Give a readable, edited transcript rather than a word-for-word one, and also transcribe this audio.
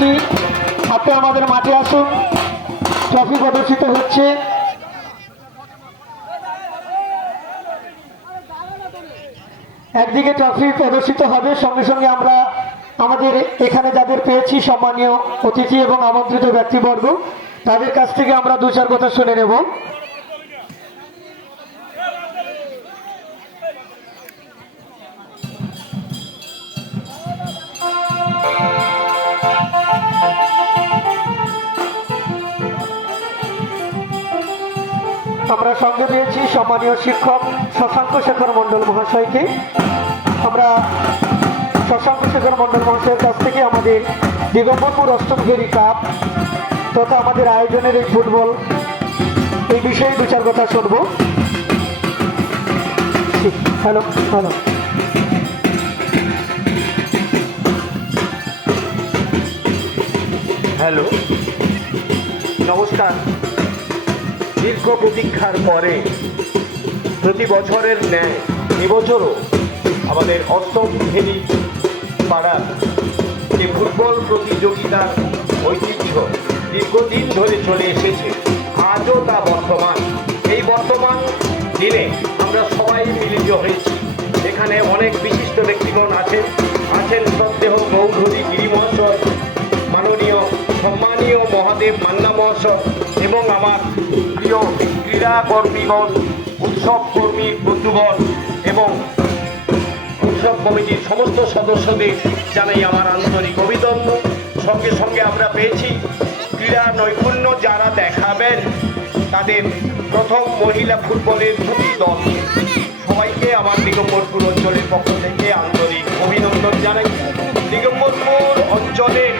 বলছি হাতে আমাদের মাঠে আসুন, ট্রফি প্রদর্শিত হচ্ছে। একদিকে ট্রফি প্রদর্শিত হবে, সঙ্গে সঙ্গে আমরা আমাদের এখানে যাদের পেয়েছি সম্মানীয় অতিথি এবং আমন্ত্রিত ব্যক্তিবর্গ, তাদের কাছ থেকে আমরা দু চার কথা শুনে নেব। আমরা সঙ্গে পেয়েছি সম্মানীয় শিক্ষক শশাঙ্ক শেখর মণ্ডল মহাশয়কে। আমরা শশাঙ্ক শেখর মণ্ডল মহাশয়ের কাছ থেকে আমাদের দিগম্বরপুর অষ্টম ফেরি কাপ তথা আমাদের আয়োজনের এই ফুটবল এই বিষয়ে দু চার কথা শুনবো। হ্যালো হ্যালো হ্যালো, নমস্কার। দীর্ঘ প্রতীক্ষার পরে প্রতি বছরের ন্যায় এবছরও আমাদের অষ্টম ফেরি পাড়ার যে ফুটবল প্রতিযোগিতার ঐতিহ্য দীর্ঘদিন ধরে চলে এসেছে, আজও তা বর্তমান। এই বর্তমান দিনে আমরা সবাই মিলিত হয়েছি। এখানে অনেক বিশিষ্ট ব্যক্তিগণ আছেন শ্রদ্ধেয় চৌধুরী গিরি মহাশয়, মাননীয় সম্মানীয় মহাদেব মান্না মহাশয় এবং আমার প্রিয় ক্রীড়া কর্মীগণ, উৎসব কর্মী বন্ধুগণ এবং উৎসব কমিটির সমস্ত সদস্যদের জানাই আমার আন্তরিক অভিনন্দন। সঙ্গে সঙ্গে আমরা পেয়েছি ক্রীড়া নৈপুণ্য যারা দেখাবেন তাদের প্রথম মহিলা ফুটবলের দুটি দল। সবাইকে আমার দিগম্বরপুর অঞ্চলের পক্ষ থেকে আন্তরিক অভিনন্দন জানাই। দিগম্বরপুর অঞ্চলের